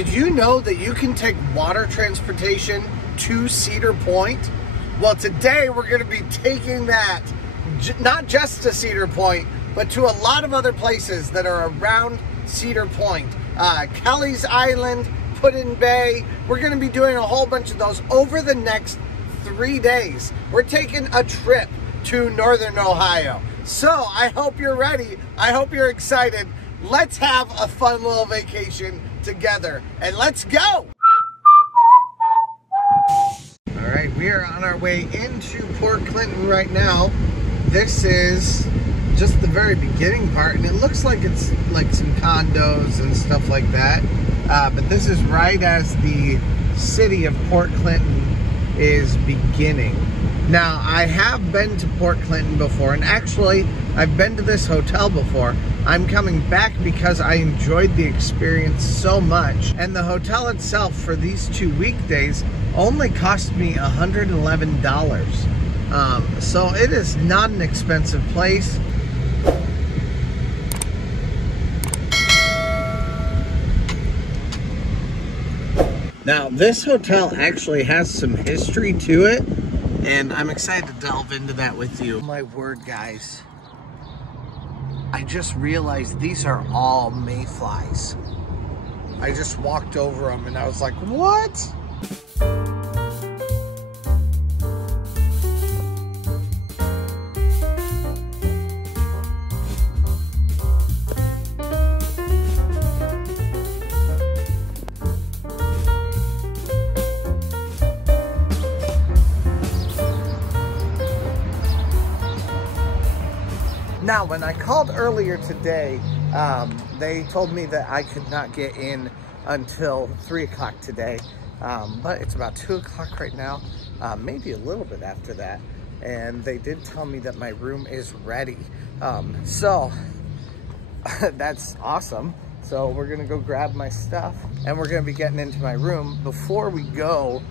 Did you know that you can take water transportation to Cedar Point? Well, today we're going to be taking that not just to Cedar Point, but to a lot of other places that are around Cedar Point. Kelly's Island, Put-in Bay. We're going to be doing a whole bunch of those over the next 3 days. We're taking a trip to Northern Ohio. So I hope you're ready. I hope you're excited. Let's have a fun little vacation together, and let's go. All right, we are on our way into Port Clinton right now. This is just the very beginning part, and it looks like it's like some condos and stuff like that. But this is right as the city of Port Clinton is beginning. Now, I have been to Port Clinton before, and actually, I've been to this hotel before. I'm coming back because I enjoyed the experience so much. And the hotel itself for these 2 weekdays only cost me $111. So it is not an expensive place. Now, this hotel actually has some history to it, and I'm excited to delve into that with you. My word, guys. I just realized these are all mayflies. I just walked over them and I was like, what? Now, when I called earlier today, they told me that I could not get in until 3 o'clock today, but it's about 2 o'clock right now, maybe a little bit after that, and they did tell me that my room is ready. So that's awesome. So we're gonna go grab my stuff, and we're gonna be getting into my room before we go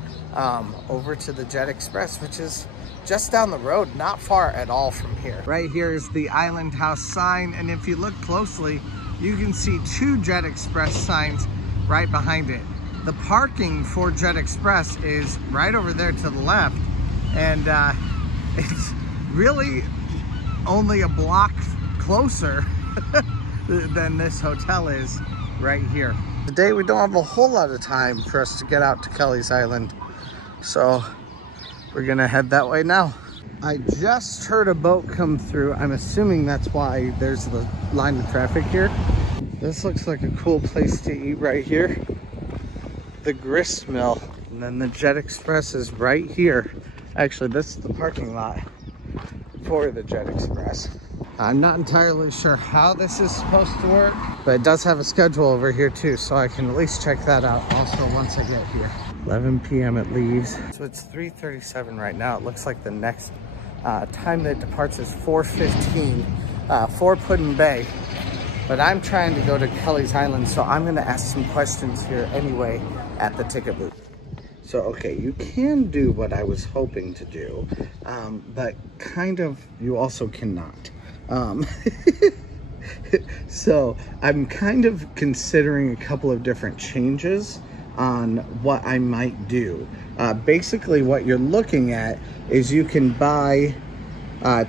over to the Jet Express, which is just down the road, not far at all from here. Right here is the Island House sign, and if you look closely, you can see 2 Jet Express signs right behind it. The parking for Jet Express is right over there to the left, and it's really only a block closer than this hotel is right here. Today we don't have a whole lot of time for us to get out to Kelly's Island, so we're gonna head that way now. I just heard a boat come through. I'm assuming that's why there's the line of traffic here. This looks like a cool place to eat right here. The grist mill, and then the Jet Express is right here. Actually, this is the parking lot for the Jet Express. I'm not entirely sure how this is supposed to work, but it does have a schedule over here too, so I can at least check that out also once I get here. 11 p.m. it leaves. So it's 3:37 right now. It looks like the next time that it departs is 4:15 for Put-in Bay. But I'm trying to go to Kelly's Island, so I'm gonna ask some questions here anyway at the ticket booth. So, okay, you can do what I was hoping to do, but kind of, you also cannot. So I'm kind of considering a couple of different changes on what I might do. Basically what you're looking at is you can buy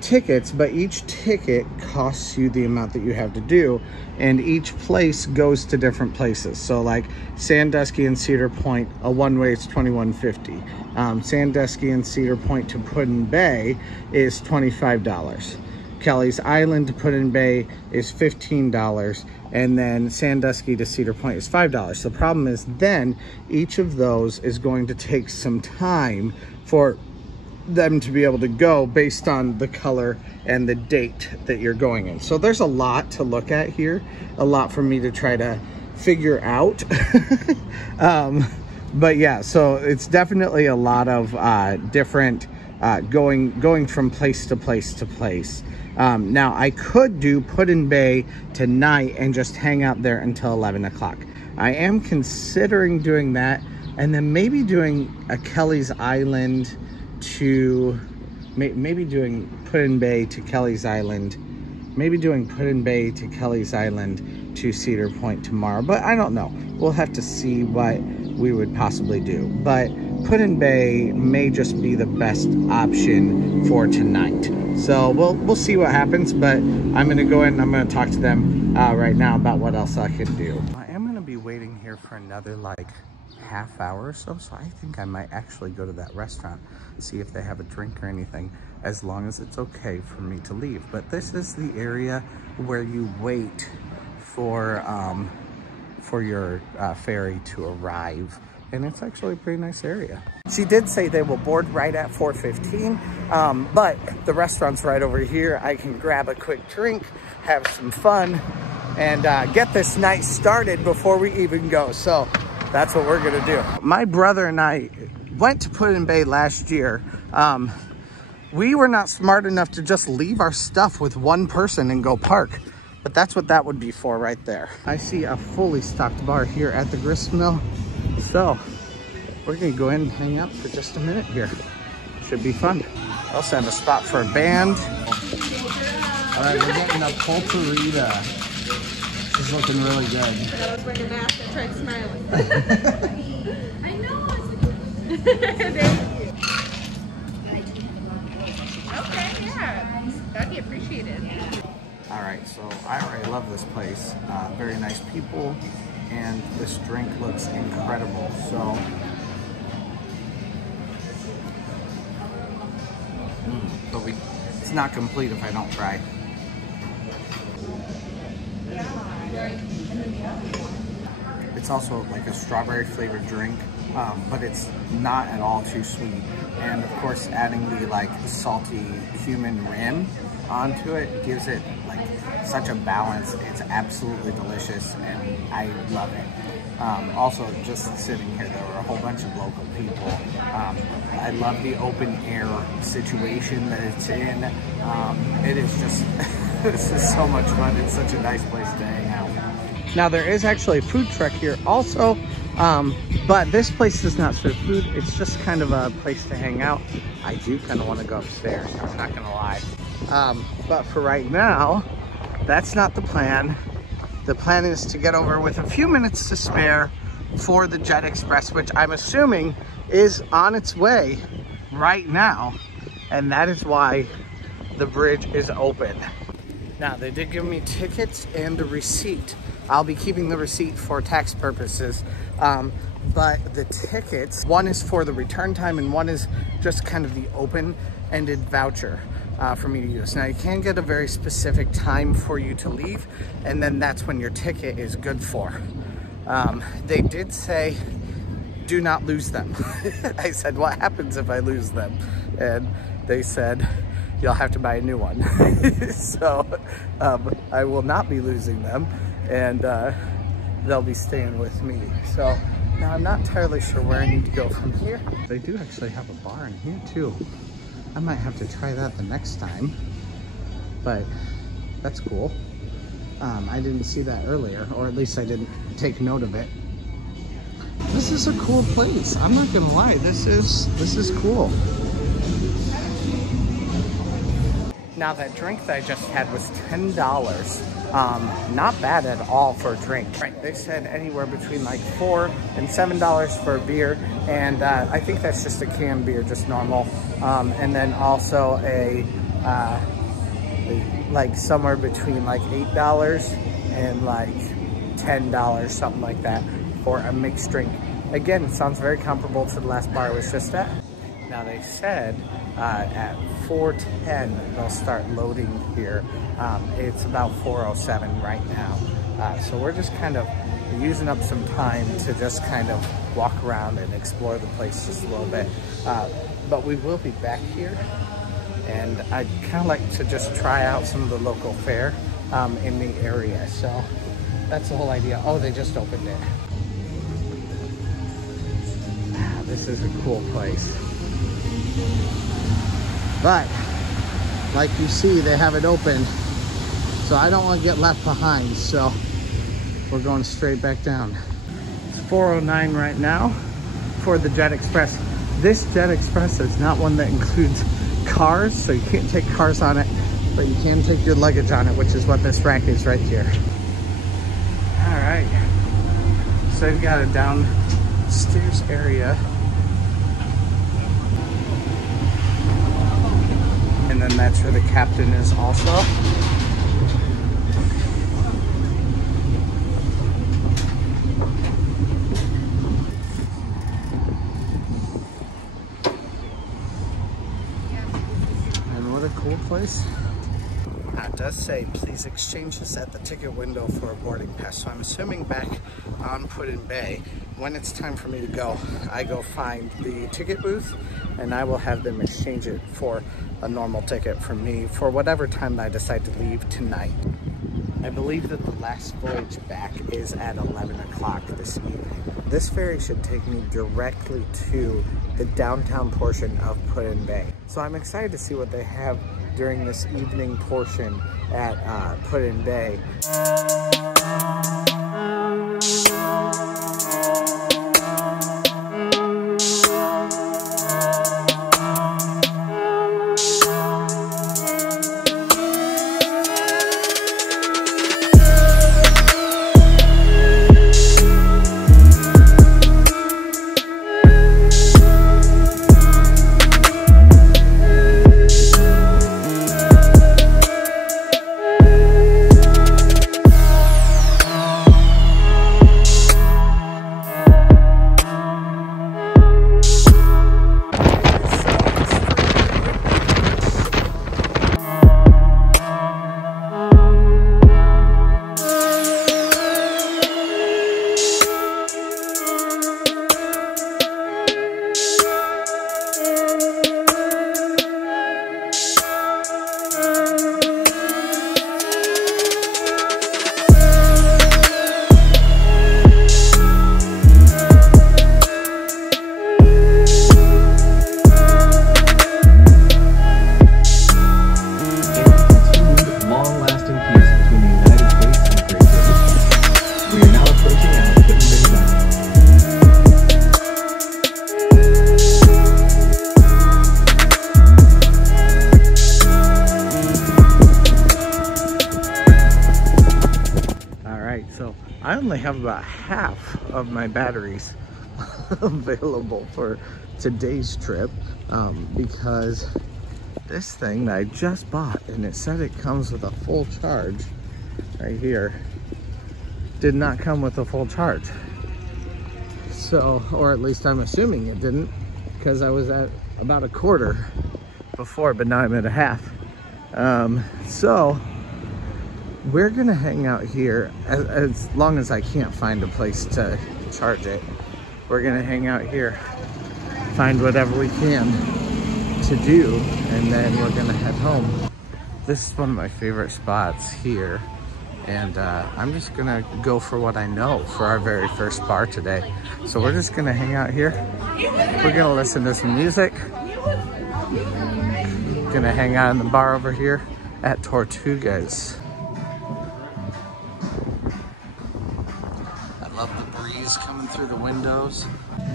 tickets, but each ticket costs you the amount that you have to do, and each place goes to different places. So like Sandusky and Cedar Point, a one-way is $21.50. Sandusky and Cedar Point to Put-in Bay is $25. Kelly's Island to Put-in Bay is $15, and then Sandusky to Cedar Point is $5. The problem is then each of those is going to take some time for them to be able to go based on the color and the date that you're going in. So there's a lot to look at here, a lot for me to try to figure out. But yeah, so it's definitely a lot of different going from place to place to place. Now I could do Put-in Bay tonight and just hang out there until 11 o'clock. I am considering doing that, and then maybe doing a Kelly's Island to maybe doing Put-in Bay to Kelly's Island, maybe doing Put-in Bay to Kelly's Island to Cedar Point tomorrow, but I don't know. We'll have to see what we would possibly do. But Put-in-Bay may just be the best option for tonight. So we'll see what happens, but I'm gonna go in and I'm gonna talk to them right now about what else I can do. I am gonna be waiting here for another like half hour or so, so I think I might actually go to that restaurant, see if they have a drink or anything, as long as it's okay for me to leave. But this is the area where you wait for your ferry to arrive, and it's actually a pretty nice area. She did say they will board right at 4:15, but the restaurant's right over here. I can grab a quick drink, have some fun, and get this night started before we even go. So that's what we're gonna do. My brother and I went to Put-in-Bay last year. We were not smart enough to just leave our stuff with one person and go park. But that's what that would be for right there. I see a fully stocked bar here at the grist mill. So we're gonna go in and hang out for just a minute here. Should be fun. Also have a spot for a band. All right, we're getting a pulperita. This is looking really good. I was wearing a mask, I tried smiling. I know. Thank you. Okay, yeah. That'd be appreciated. All right, so I already love this place. Very nice people, and this drink looks incredible. So, it's not complete if I don't try. It's also like a strawberry flavored drink, but it's not at all too sweet. And of course, adding the like salty cumin rim onto it gives it like such a balance. It's absolutely delicious, and I love it. Also, just sitting here, there were a whole bunch of local people. I love the open air situation that it's in. It is just, this is so much fun. It's such a nice place to hang out. Now there is actually a food truck here also, but this place does not serve food. It's just kind of a place to hang out. I do kind of want to go upstairs, I'm not gonna lie. But for right now, that's not the plan. The plan is to get over with a few minutes to spare for the Jet Express, which I'm assuming is on its way right now. And that is why the bridge is open. Now, they did give me tickets and a receipt. I'll be keeping the receipt for tax purposes. But the tickets, one is for the return time and one is just kind of the open-ended voucher for me to use. Now, you can get a very specific time for you to leave, and then that's when your ticket is good for. They did say, do not lose them. I said, what happens if I lose them? And they said, you'll have to buy a new one. So I will not be losing them, and they'll be staying with me. So now I'm not entirely sure where I need to go from here. They do actually have a bar in here too. I might have to try that the next time, but that's cool. I didn't see that earlier, or at least I didn't take note of it. This is a cool place. I'm not gonna lie, this is cool. Now, that drink that I just had was $10. Not bad at all for a drink. Right, they said anywhere between like $4 and $7 for a beer, and I think that's just a canned beer, just normal. And then also like somewhere between like $8 and like $10, something like that, for a mixed drink. Again, it sounds very comparable to the last bar I was just at. Now, they said at 4:10 they'll start loading here. It's about 4:07 right now. So we're just kind of using up some time to just kind of walk around and explore the place just a little bit. But we will be back here, and I'd kind of like to just try out some of the local fare in the area. So that's the whole idea. Oh, they just opened it. This is a cool place. But like you see, they have it open, so I don't want to get left behind, so we're going straight back down. It's 4:09 right now for the Jet Express. This Jet Express is not one that includes cars, so you can't take cars on it, but you can take your luggage on it, which is what this rack is right here. right, so I've got a downstairs area. And then that's where the captain is also. And what a cool place. It does say, please exchange this at the ticket window for a boarding pass. So I'm assuming back on Put-in-Bay, when it's time for me to go, I go find the ticket booth and I will have them exchange it for a normal ticket for me for whatever time I decide to leave tonight. I believe that the last voyage back is at 11 o'clock this evening. This ferry should take me directly to the downtown portion of Put-in-Bay. So I'm excited to see what they have during this evening portion at Put-in-Bay. I only have about half of my batteries available for today's trip because this thing that I just bought, and it said it comes with a full charge right here, did not come with a full charge. So, or at least I'm assuming it didn't, because I was at about a quarter before, but now I'm at a half. So we're gonna hang out here as long as I can't find a place to charge it. We're gonna hang out here, find whatever we can to do, and then we're gonna head home. This is one of my favorite spots here, and I'm just gonna go for what I know for our very first bar today. So we're just gonna hang out here. We're gonna listen to some music. Gonna hang out in the bar over here at Tortugas. I love the breeze coming through the windows.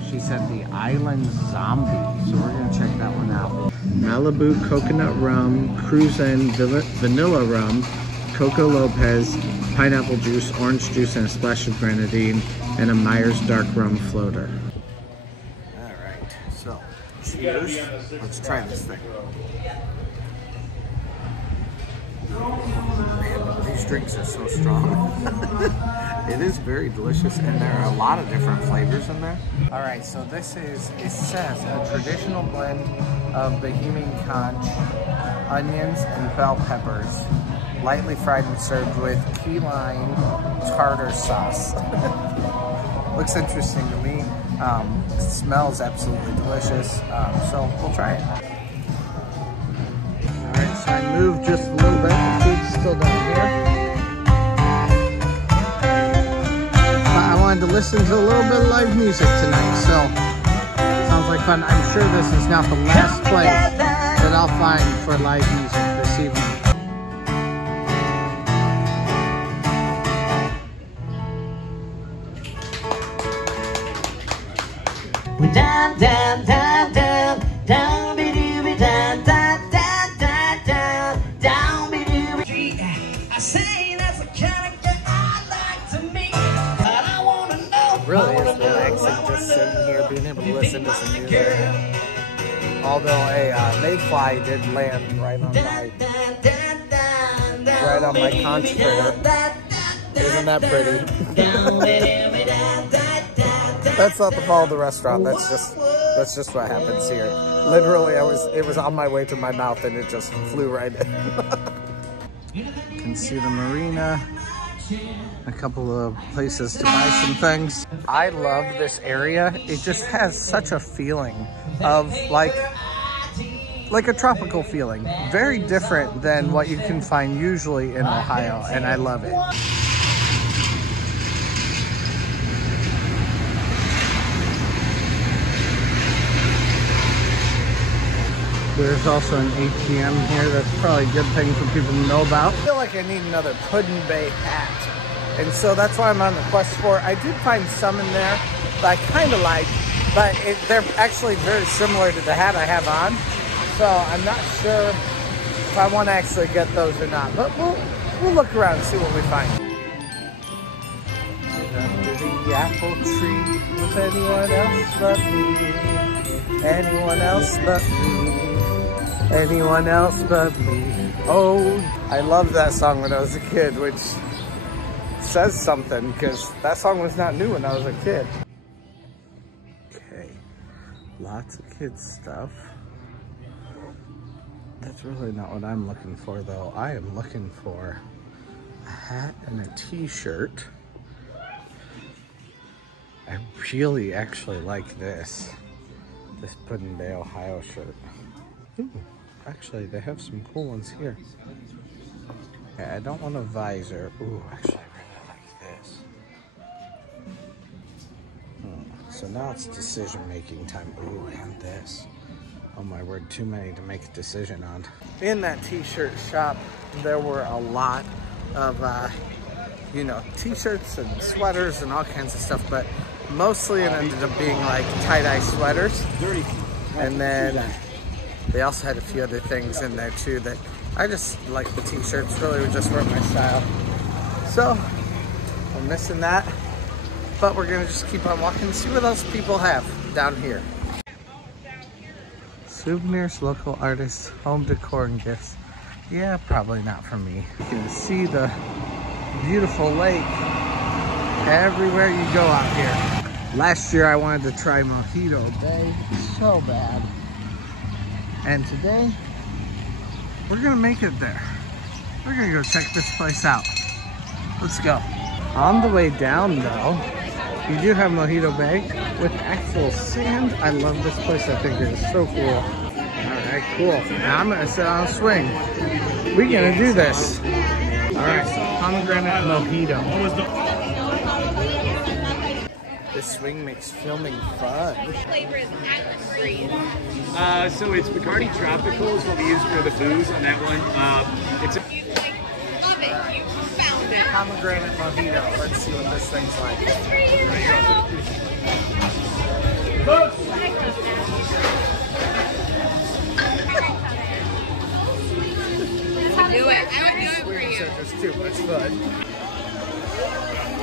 She said the Island Zombie, so we're gonna check that one out. Malibu coconut rum, Cruzan vanilla rum, Coco Lopez, pineapple juice, orange juice, and a splash of grenadine, and a Myers dark rum floater. All right, so cheers. Let's try this thing. Man, these drinks are so strong. It is very delicious, and there are a lot of different flavors in there. All right, so this is, it says, a traditional blend of Bohemian conch, onions, and bell peppers, lightly fried and served with key lime tartar sauce. Looks interesting to me. It smells absolutely delicious, so we'll try it. All right, so I moved just a little bit. The food's still down here. I wanted to listen to a little bit of live music tonight, so sounds like fun. I'm sure this is not the last place that I'll find for live music this evening. We down, down, down, down, down, be doo, down, down, down, down, down, down, be doo. I say that's the kind of girl I like to meet. amazing just sitting here, being able to listen to some music. Although a mayfly did land right on my conch critter. Isn't that pretty? That's not the fall of the restaurant. That's just what happens here. Literally, it was on my way to my mouth and it just flew right in. You can see the marina. A couple of places to buy some things. I love this area. It just has such a feeling of like a tropical feeling. Very different than what you can find usually in Ohio, and I love it. There's also an ATM here. That's probably a good thing for people to know about. I feel like I need another Puddin' Bay hat. And so that's why I'm on the quest for. I did find some in there that I kind of like, but they're actually very similar to the hat I have on. So I'm not sure if I want to actually get those or not. But we'll look around and see what we find. Under the apple tree with anyone else but me. Anyone else but me. Anyone else but me. Oh, I loved that song when I was a kid, which says something because that song was not new when I was a kid. Okay, lots of kids stuff. That's really not what I'm looking for though. I am looking for a hat and a t-shirt. I really actually like this Puddin' Bay, Ohio shirt. Ooh, actually they have some cool ones here. Yeah, I don't want a visor. Ooh, actually I really like this. So now it's decision-making time. Ooh, and this. Oh my word, too many to make a decision on. In that t-shirt shop, there were a lot of, you know, t-shirts and sweaters and all kinds of stuff, but mostly it ended up being like tie-dye sweaters. And then they also had a few other things in there too that I just like. The t-shirts really just weren't my style. So I'm missing that, but we're gonna just keep on walking and see what else people have down here. Souvenirs, local artists, home decor and gifts. Yeah, probably not for me. You can see the beautiful lake everywhere you go out here. Last year I wanted to try Mojito Bay so bad. And today, we're gonna make it there. We're gonna go check this place out. Let's go. On the way down though, you do have Mojito Bay with actual sand. I love this place. I think it is so cool. All right, cool. Now I'm gonna sit on a swing. We're gonna do this. All right, pomegranate mojito. This swing makes filming fun. What flavor is Island Breeze? So it's Bacardi Tropical is what we use for the booze on that one. It's You love it. You found it. Pomegranate mojito. Let's see what this thing's like. It's for you, do it. I would do it for Swings you. are just too much fun.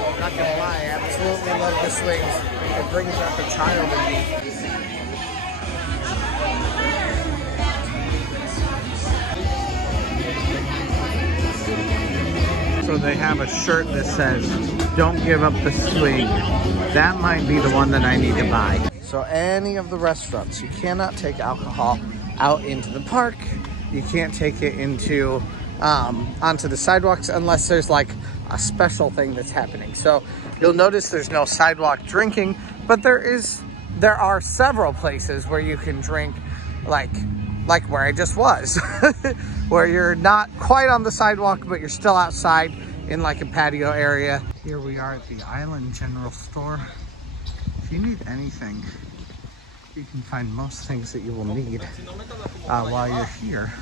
I'm not gonna lie, I absolutely love the swings. It brings out the child in me. So they have a shirt that says, "Don't give up the swing." That might be the one that I need to buy. So any of the restaurants, you cannot take alcohol out into the park. You can't take it into onto the sidewalks unless there's like a special thing that's happening. So you'll notice there's no sidewalk drinking, but there are several places where you can drink, like where I just was, where you're not quite on the sidewalk, but you're still outside in like a patio area. Here we are at the Island General Store. If you need anything, you can find most things that you will need while you're here.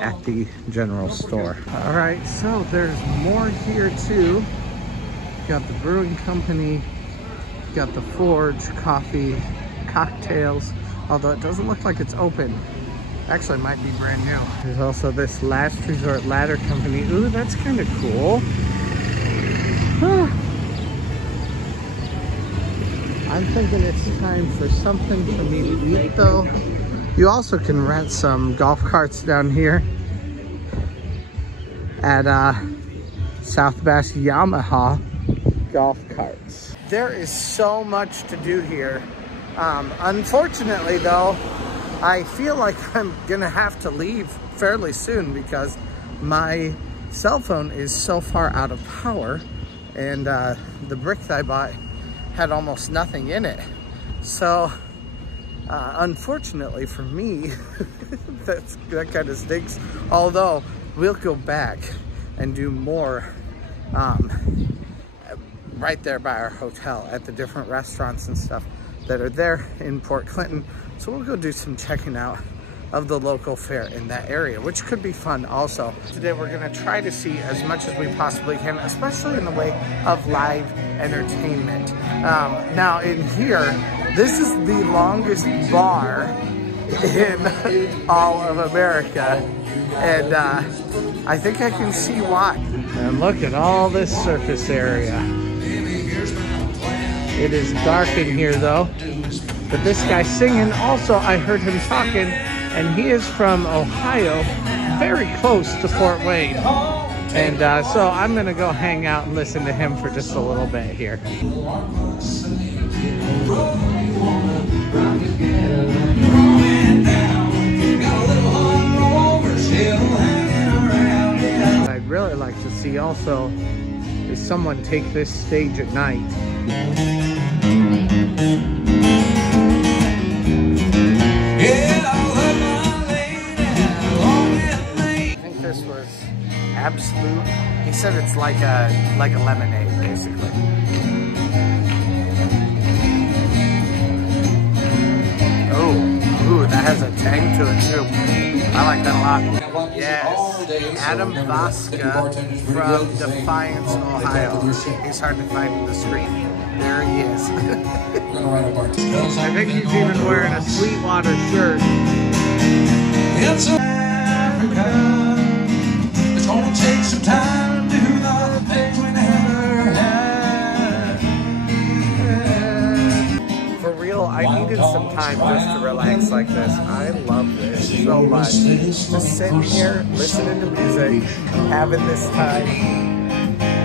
At the general store. All right, so there's more here too. You got the brewing company, you got the Forge coffee, cocktails, although it doesn't look like it's open. Actually, it might be brand new. There's also this Last Resort Ladder Company. Ooh, that's kind of cool. Huh. I'm thinking it's time for something for me to eat though. You also can rent some golf carts down here at South Bass Yamaha golf carts. There is so much to do here. Unfortunately though, I feel like I'm gonna have to leave fairly soon because my cell phone is so far out of power, and the brick that I bought had almost nothing in it. So unfortunately for me, that kind of stinks. Although we'll go back and do more right there by our hotel at the different restaurants and stuff that are there in Port Clinton. So we'll go do some checking out of the local fair in that area, which could be fun also. Today we're gonna try to see as much as we possibly can, especially in the way of live entertainment. Now in here, this is the longest bar in all of America, and I think I can see why. And look at all this surface area. It is dark in here though, but this guy's singing. Also, I heard him talking, and he is from Ohio, very close to Fort Wayne. And so I'm gonna go hang out and listen to him for just a little bit here. What I'd really like to see also is someone take this stage at night. I think this was Absolute. He said it's like a lemonade, basically. Ooh, that has a tang to it too. I like that a lot. Yes, Adam Vaska from Defiance, Ohio. He's hard to find in the screen. There he is. I think he's even wearing a Sweetwater shirt. It's Africa. It's gonna take some time to do the things we never had. For real, I needed some time just to relax like this. I love this so much. Just sitting here, listening to music, having this time,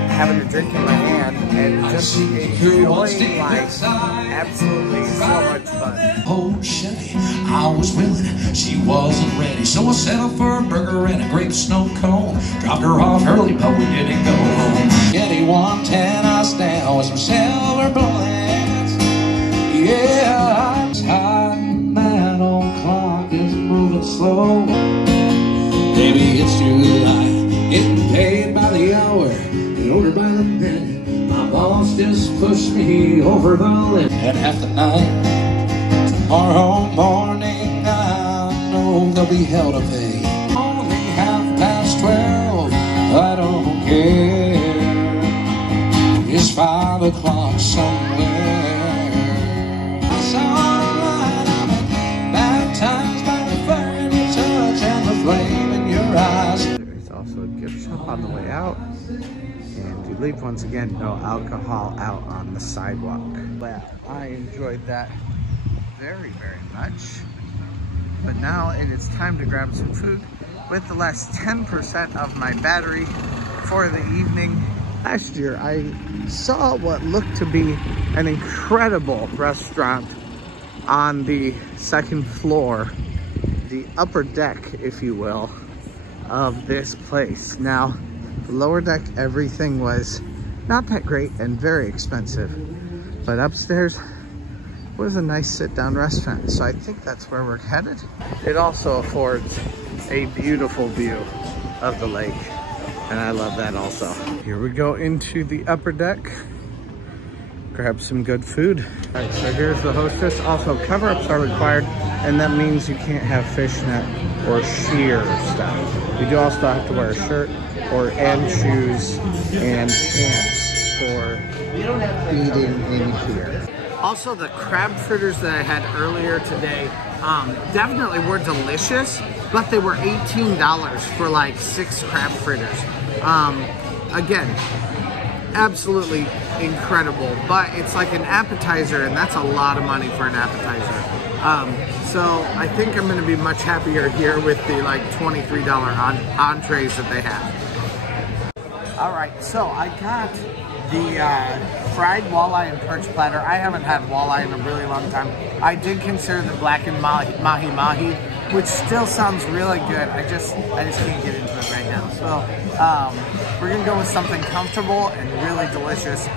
having a drink in my hand, and just enjoying life. Absolutely so much fun. Oh, Chevy, I was willing, she wasn't ready, so I settled for a burger and a grape snow cone. Dropped her off early, but we didn't go home. Getty 110 us down with some silver bullets. Yeah, it's hot and that old clock is moving slow. Maybe it's July, getting paid by the hour, ordered by the minute. My boss just pushed me over the limit. And half the night, tomorrow morning, I know they'll be hell to pay. Only 12:30, I don't care. It's 5 o'clock somewhere. I saw a light, I'm baptized by the fire in your touch and the flame in your eyes. There's also a gift shop on the way out. And to leave once again, no alcohol out on the sidewalk. Well, I enjoyed that very, very much. But now it is time to grab some food with the last 10% of my battery for the evening. Last year, I saw what looked to be an incredible restaurant on the second floor, the upper deck, if you will, of this place. Now, the lower deck, everything was not that great and very expensive, but upstairs was a nice sit-down restaurant, so I think that's where we're headed. It also affords a beautiful view of the lake, and I love that also. Here we go into the upper deck, grab some good food. All right, so here's the hostess. Also, cover-ups are required, and that means you can't have fishnet or sheer stuff. You do also have to wear a shirt and shoes and pants for eating in here. Also, the crab fritters that I had earlier today definitely were delicious, but they were $18 for like 6 crab fritters. Again, absolutely incredible, but it's like an appetizer, and that's a lot of money for an appetizer. So I think I'm going to be much happier here with the like $23 entrees that they have. All right, so I got the fried walleye and perch platter. I haven't had walleye in a really long time. I did consider the blackened mahi-mahi, which still sounds really good. I just can't get into it right now. So we're gonna go with something comfortable and really delicious,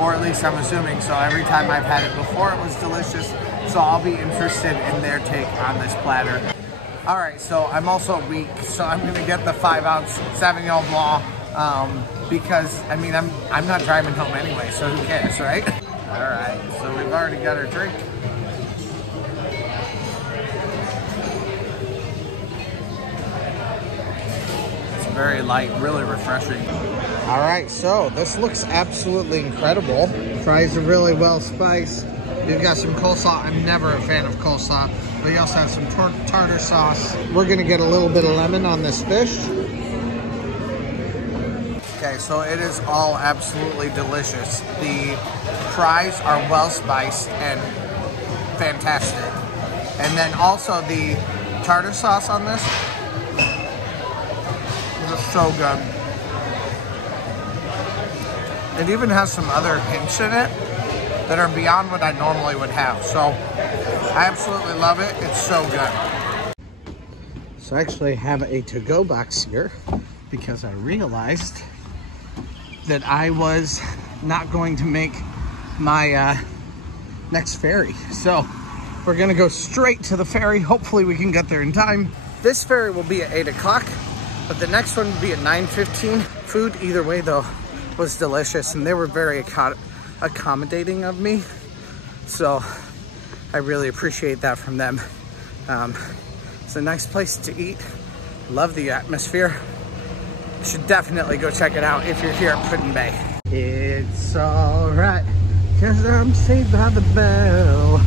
or at least I'm assuming so. Every time I've had it before, it was delicious. So I'll be interested in their take on this platter. All right, so I'm also weak, so I'm gonna get the 5-ounce Sauvignon Blanc. Because I mean I'm not driving home anyway, so who cares, right? All right, so we've already got our drink. It's very light, really refreshing. All right, so this looks absolutely incredible. Fries are really well spiced. You've got some coleslaw. I'm never a fan of coleslaw, but you also have some tartar sauce. We're gonna get a little bit of lemon on this fish. Okay, so it is all absolutely delicious. The fries are well spiced and fantastic. And then also the tartar sauce on this is so good. It even has some other hints in it that are beyond what I normally would have. So I absolutely love it. It's so good. So I actually have a to-go box here because I realized that I was not going to make my next ferry. So we're gonna go straight to the ferry. Hopefully we can get there in time. This ferry will be at 8 o'clock, but the next one will be at 9:15. Food, either way though, was delicious, and they were very accommodating of me. So I really appreciate that from them. It's a nice place to eat. Love the atmosphere. Should definitely go check it out if you're here at Put-in-Bay. It's all right, 'cause I'm saved by the bell.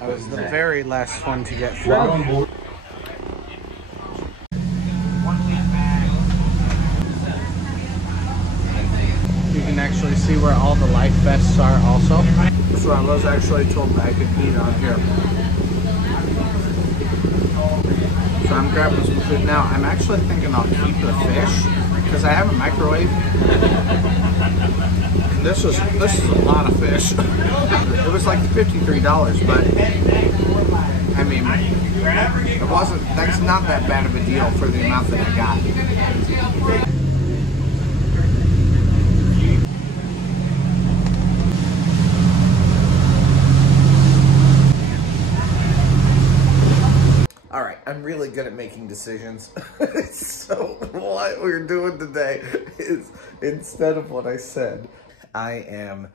I was the very last one to get through. You can actually see where all the life vests are also. So I was actually told that I could eat on here. So I'm grabbing some food now. I'm actually thinking I'll keep the fish because I have a microwave. And this is a lot of fish. It was like $53, but I mean, that's not that bad of a deal for the amount that I got. I'm really good at making decisions. So what we're doing today is, instead of what I said, I am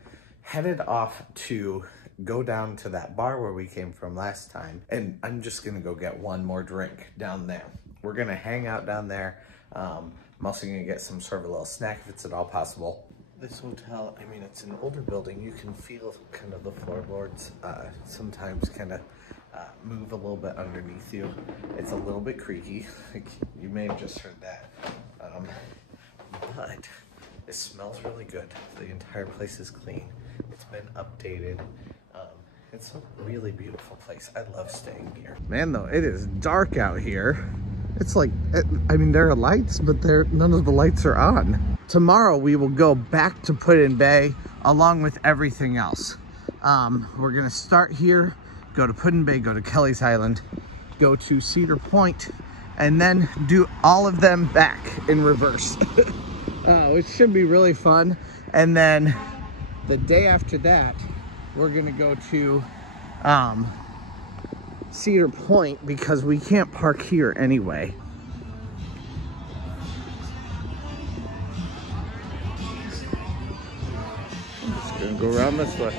headed off to go down to that bar where we came from last time, and I'm just gonna go get one more drink down there. We're gonna hang out down there. I'm also gonna get some sort of a little snack if it's at all possible. This hotel, I mean, it's an older building. You can feel kind of the floorboards sometimes kind of move a little bit underneath you. It's a little bit creaky. You may have just heard that. But it smells really good. The entire place is clean. It's been updated. It's a really beautiful place. I love staying here. Man, though, it is dark out here. It's like, I mean, there are lights, but none of the lights are on. Tomorrow we will go back to Put-in-Bay along with everything else. We're gonna start here, go to Put-in-Bay, go to Kelly's Island, go to Cedar Point, and then do all of them back in reverse. Which should be really fun. And then the day after that, we're gonna go to Cedar Point because we can't park here anyway. I'm just gonna go around this way.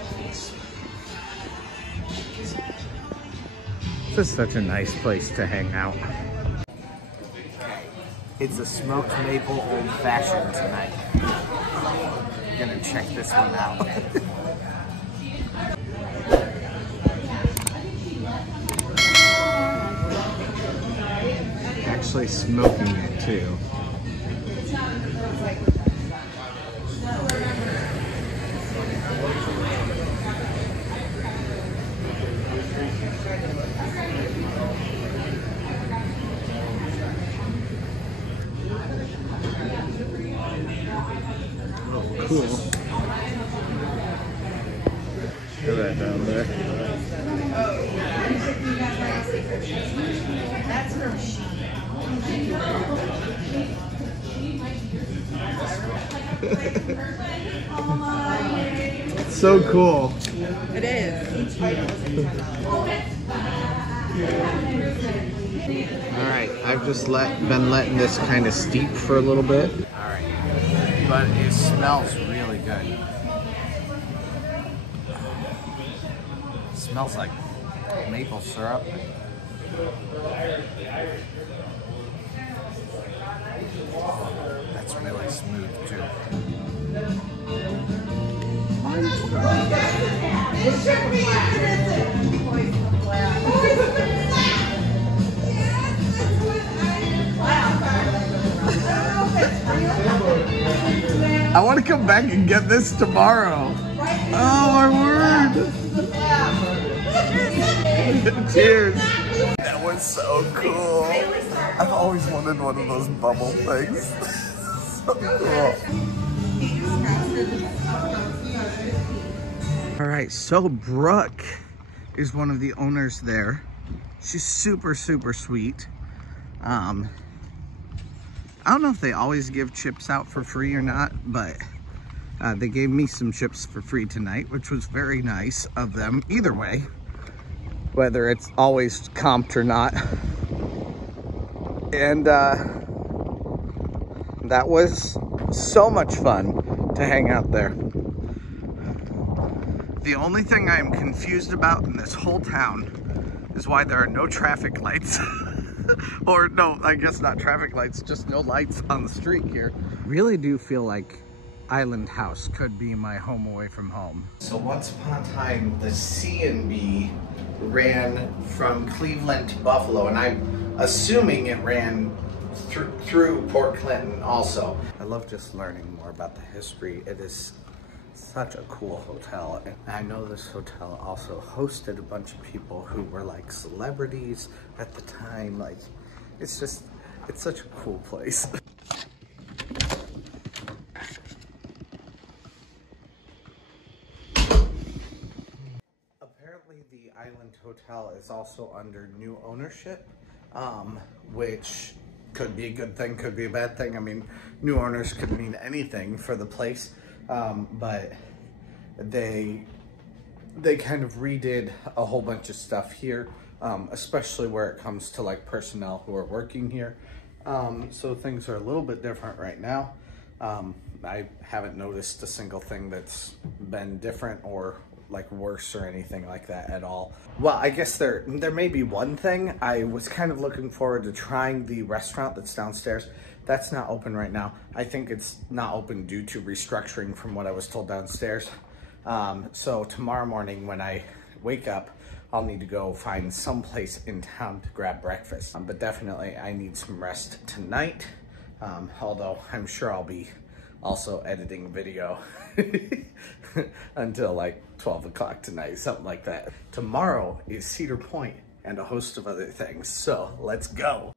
This is such a nice place to hang out. It's a smoked maple old fashioned tonight. I'm gonna check this one out. Actually smoking it too. that down there. That's her sheet. So cool. It is. All right, I've just been letting this kind of steep for a little bit. All right, but it smells really good. It smells like maple syrup. That's really smooth too. I want to come back and get this tomorrow. Oh my word! Cheers! That was so cool. I've always wanted one of those bubble things. So cool. All right, so Brooke is one of the owners there. She's super, super sweet. I don't know if they always give chips out for free or not, but they gave me some chips for free tonight, which was very nice of them. Either way, whether it's always comped or not. And that was so much fun to hang out there. The only thing I'm confused about in this whole town is why there are no traffic lights. Or no, I guess not traffic lights, just no lights on the street here. Really do feel like Island House could be my home away from home. So once upon a time, the C&B ran from Cleveland to Buffalo, and I'm assuming it ran through Port Clinton also. I love just learning more about the history. It is such a cool hotel, and I know this hotel also hosted a bunch of people who were like celebrities at the time. Like, it's such a cool place. Apparently the Island Hotel is also under new ownership, which could be a good thing, could be a bad thing. I mean, new owners could mean anything for the place. But they kind of redid a whole bunch of stuff here, especially where it comes to like personnel who are working here. So things are a little bit different right now. I haven't noticed a single thing that's been different or like worse or anything like that at all. Well, I guess there may be one thing. I was kind of looking forward to trying the restaurant that's downstairs. That's not open right now. I think it's not open due to restructuring from what I was told downstairs. So tomorrow morning when I wake up, I'll need to go find someplace in town to grab breakfast. But definitely I need some rest tonight. Although I'm sure I'll be also editing video until like 12 o'clock tonight, something like that. Tomorrow is Cedar Point and a host of other things. So let's go.